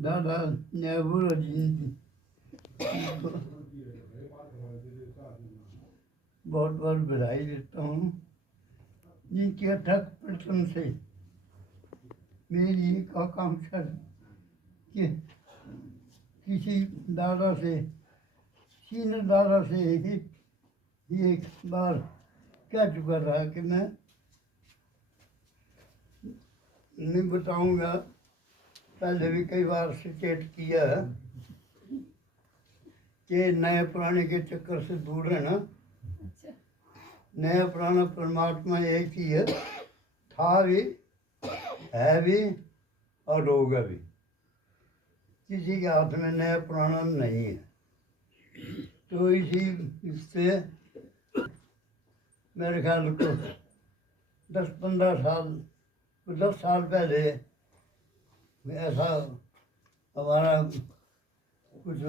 दादा नेहरू जी को बहुत बहुत बधाई देता हूँ। जिनकी अथक परिश्रम से मेरी एक आकांक्षा कि किसी दादा से सीनियर दादा से ही एक बार कह चुका था कि मैं नहीं बताऊंगा, पहले भी कई बार सचेत किया है कि नए पुराने के चक्कर से दूर रहना। नया पुराना परमात्मा एक ही है, था भी, है भी और होगा भी। किसी के हाथ में नया पुराना नहीं है। तो इससे मेरे ख्याल को 10-15 साल, 10 साल पहले ऐसा हमारा कुछ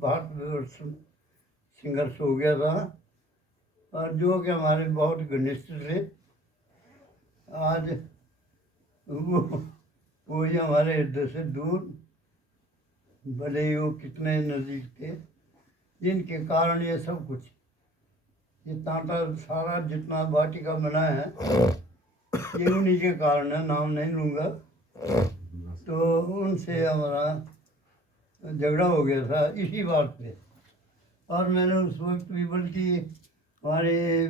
भारत संघर्ष हो गया था, और जो कि हमारे बहुत घनिष्ठ थे। आज वो ही हमारे हृदय से दूर, भले ही वो कितने नज़दीक थे, जिनके कारण ये सब कुछ, ये तांता सारा जितना वाटिका बना है ये उन्हीं के कारण है, नाम नहीं लूँगा। तो उनसे हमारा झगड़ा हो गया था इसी बात पे, और मैंने उस वक्त भी, बल्कि हमारे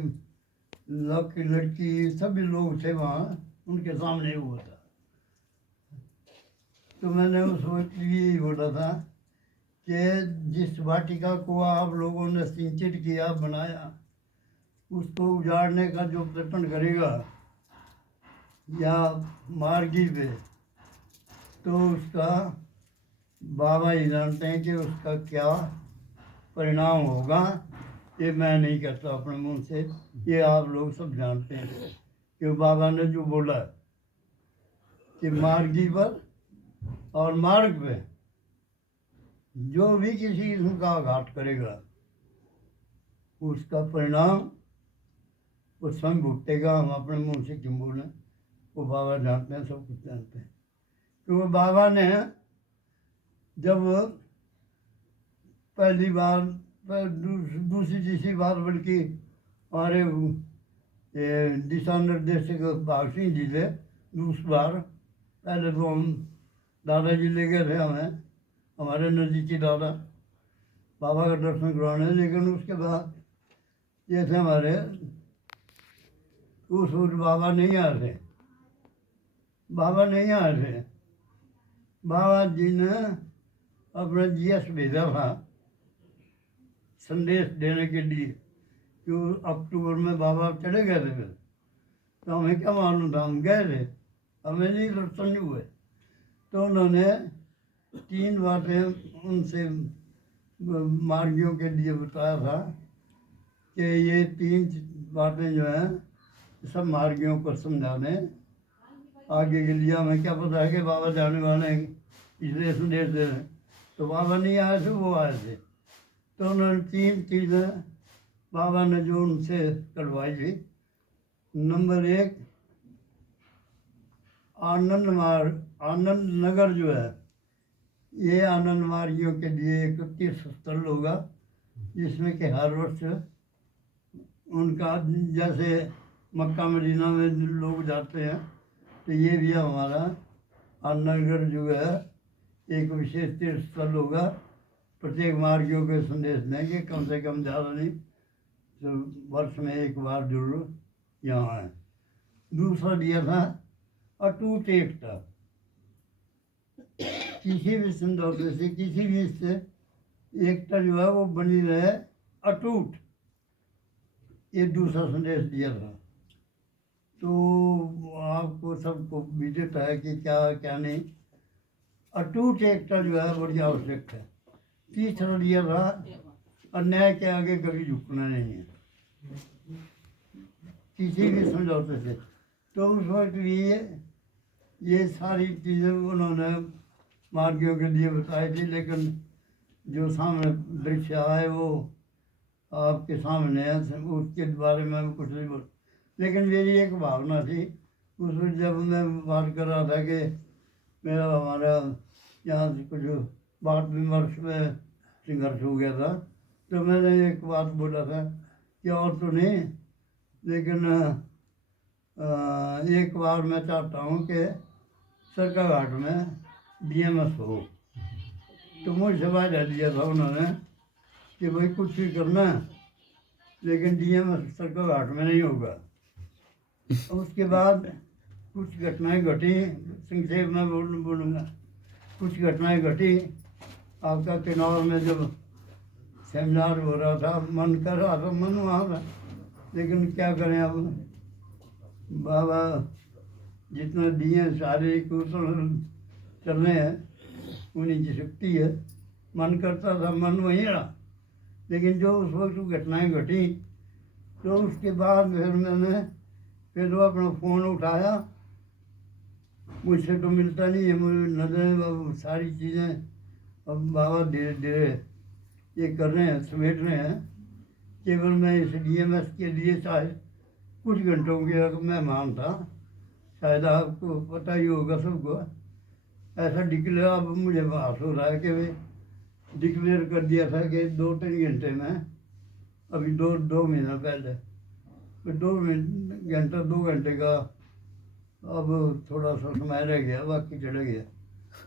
लड़की लड़की सभी लोग थे वहाँ, उनके सामने हुआ था। तो मैंने उस वक्त भी यही बोला था कि जिस वाटिका को आप लोगों ने सिंचित किया, बनाया, उसको उजाड़ने का जो प्रयत्न करेगा या मार्गी पे, तो उसका बाबा ही जानते हैं कि उसका क्या परिणाम होगा। ये मैं नहीं कहता अपने मुंह से, ये आप लोग सब जानते हैं कि बाबा ने जो बोला कि मार्गी पर और मार्ग पे जो भी किसी किस्म का आघात करेगा, उसका परिणाम वो स्वयं भुगतेगा। हम अपने मुंह से क्यों बोलें, वो बाबा जानते हैं, सब कुछ जानते हैं। क्योंकि बाबा ने जब पहली बार, दूसरी तीसरी बार, बल्कि हमारे दिशा निर्देशक भाग सिंह जी थे, दूसरी बार, पहले तो हम दादाजी ले गए थे हमें, हमारे नज़दीकी दादा, बाबा का दर्शन करवाने। लेकिन उसके बाद ये थे हमारे उस बाबा नहीं आए थे, बाबा नहीं आए थे। बाबा जी ने अपना जीएस भेजा था संदेश देने के लिए, कि अक्टूबर में बाबा चले गए थे। फिर तो हमें क्या मालूम था, हम गए थे, हमें नहीं दर्शन नहीं हुए। तो उन्होंने 3 बातें उनसे मार्गियों के लिए बताया था कि ये 3 बातें जो हैं सब मार्गियों को समझा दें। आगे के लिए हमें क्या पता है कि बाबा जाने वाले हैं, इसलिए संदेश दे रहे हैं। तो बाबा नहीं आए थे, वो आए थे। तो उन्होंने 3 चीज़ें बाबा ने जो उनसे करवाई थी। नंबर 1, आनंद नगर जो है, ये आनंद मार्गियों के लिए एक तीर्थ स्थल होगा, जिसमें कि हर वर्ष उनका, जैसे मक्का मदीना में लोग जाते हैं, तो ये भी हमारा आनंद नगर जो है एक विशेष तीर्थ स्थल होगा। प्रत्येक मार्गियों के संदेश देंगे, कम से कम, ज़्यादा नहीं, तो वर्ष में एक बार जरूर यहाँ आए। दूसरा दिया था अटूट एकता। किसी भी समझौते से, किसी भी इससे एकता जो है वो बनी रहे, अटूट, ये दूसरा संदेश दिया था। तो आपको सबको विदित है कि क्या क्या नहीं, अटूट एकता जो है बड़ी आवश्यक है। तीसरा दिया था अन्याय के आगे कभी झुकना नहीं है, किसी भी समझौते से। तो उस वक्त भी ये सारी चीज़ें उन्होंने मार्गियों के लिए बताई थी। लेकिन जो सामने दृश्य आए वो आपके सामने है, उसके बारे में मैं कुछ नहीं बोल। लेकिन मेरी एक भावना थी, उसमें जब मैं बात कर रहा था कि मेरा हमारा यहाँ से कुछ बात विमर्श में संघर्ष हो गया था। तो मैंने एक बात बोला था कि और तो नहीं, लेकिन एक बार मैं चाहता हूँ कि सरकाघाट में डीएमएस हो। तो मुझसे वादा दिया था उन्होंने कि भाई कुछ भी करना है, लेकिन डीएमएस सरकाघाट में नहीं होगा। उसके बाद कुछ घटनाएं घटी, संक्षेप में बोलूँगा। कुछ घटनाएं घटी। आपका किन्नौर में जब सेमिनार हो रहा था, मन कर रहा था, मन वहाँ था, लेकिन क्या करें अब, बाबा जितना दिए सारे कौशल चलने हैं, उन्हीं की शक्ति है। मन करता था, मन वहीं रहा। लेकिन जो उस वक्त घटनाएं घटी, तो उसके बाद फिर वो अपना फ़ोन उठाया। मुझसे तो मिलता नहीं है, मुझे नजर अब सारी चीज़ें अब बाबा धीरे धीरे ये कर रहे हैं, समेट रहे हैं। केवल मैं इस डीएमएस के लिए चाहे कुछ घंटों के मेहमान था, शायद आपको पता ही होगा सबको। ऐसा डिक्लेयर अब मुझे आभास हो रहा है कि भाई डिक्लेयर कर दिया था कि 2-3 घंटे में, अभी दो महीना पहले, तो 2 घंटे का अब थोड़ा सा समय रह गया, बाकी चला गया।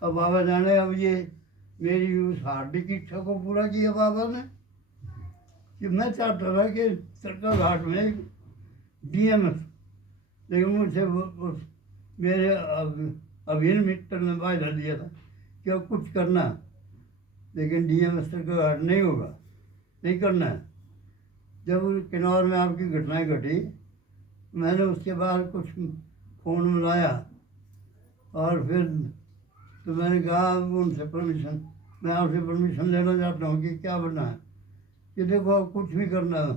अब बाबा जाने, अब ये मेरी उस हार्दिक इच्छा को पूरा किया बाबा ने कि मैं चाहता था कि सरकाघाट में डीएमएस, लेकिन मुझसे मेरे अभिन्न मित्र ने वायदा दिया था कि अब कुछ करना, लेकिन डीएमएस सरकाघाट नहीं होगा, नहीं करना है। जब किन्नौर में आपकी घटनाएं घटी, मैंने उसके बाद कुछ फ़ोन मिलाया और फिर तो मैंने कहा उनसे परमिशन, मैं आपसे परमिशन लेना चाहता हूँ कि क्या बनना है, कि देखो अब कुछ भी करना है,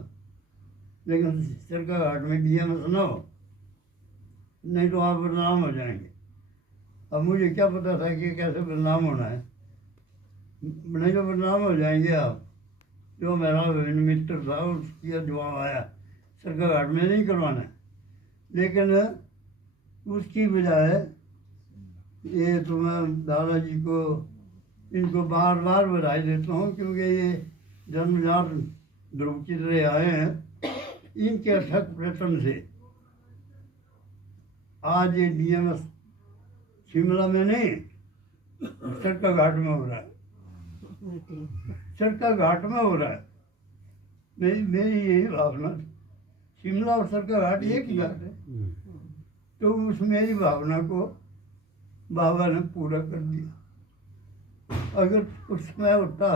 लेकिन सरकाघाट में डीएमएस ना हो, नहीं तो आप बदनाम हो जाएंगे। अब मुझे क्या पता था कि कैसे बदनाम होना है, नहीं तो बदनाम हो जाएंगे आप। जो मेरा मित्र था उसकी जवाब आया सरकाघाट में नहीं करवाना है। लेकिन उसकी बजाय ये तो मैं दादाजी को, इनको बार बार बधाई देता हूँ, क्योंकि ये जन्मजात ध्रुव की तरह आए हैं। इनके अथक प्रयत्न से आज ये डीएमएस शिमला में नहीं, सरकाघाट में हो रहा है, सरकाघाट में हो रहा है। मेरी यही भावना, शिमला और सरकाघाट एक ही घाट है। तो उस मेरी भावना को बाबा ने पूरा कर दिया। अगर कुछ समय होता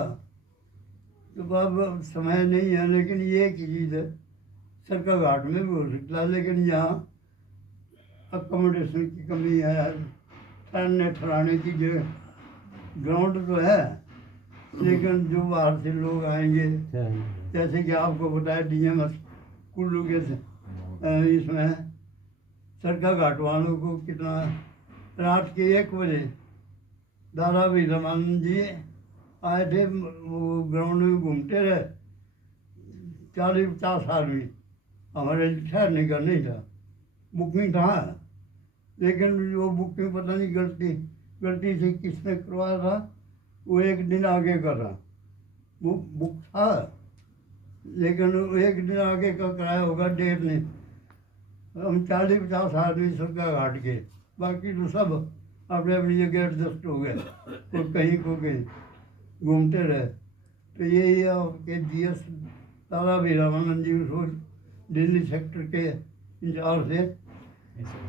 तो बाबा समय नहीं है, लेकिन ये एक चीज़ है, सरकाघाट में भी हो सकता है, लेकिन यहाँ अकोमोडेशन की कमी है, ठहरने ठहराने की जगह, ग्राउंड तो है, लेकिन जो बाहर से लोग आएंगे, जैसे कि आपको बताया डीएमएस कुल्लू के इसमें सरकाघाट वालों को कितना, रात के 1 बजे दादा भी रमानंद जी आए थे, वो ग्राउंड में घूमते रहे, 40-50 आदमी। हमारे ठहरने का नहीं था, बुकिंग था, लेकिन वो बुकिंग पता नहीं गलती से किसने करवाया था, वो 1 दिन आगे कर रहा, बुक था, लेकिन वो 1 दिन आगे का कराया होगा, डेट नहीं। हम 40-50 आदमी सरकाघाट के, बाकी तो सब अपने अपनी जगह एडजस्ट हो गए, कोई कहीं को कहीं घूमते रहे। तो यही आपके जीएस दादा भी रामानंद जी उस दिल्ली सेक्टर के इंचार्ज थे,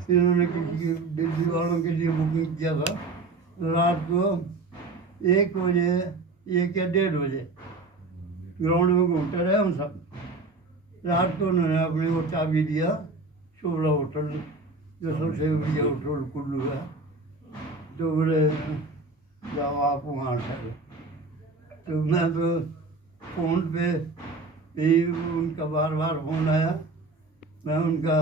इन्होंने किसी की दिल्ली वालों के लिए बुकिंग किया था। रात को 1 बजे, 1 या 1:30 बजे ग्राउंड में घूमते रहे हम सब। रात को उन्होंने अपने को चाबी दिया, शोभला होटल जो सबसे बढ़िया होटल कुल्लू है, तो बोले जाओ आप वहाँ ठहरे। तो मैं तो फ़ोन पे ही, उनका बार बार फ़ोन आया, मैं उनका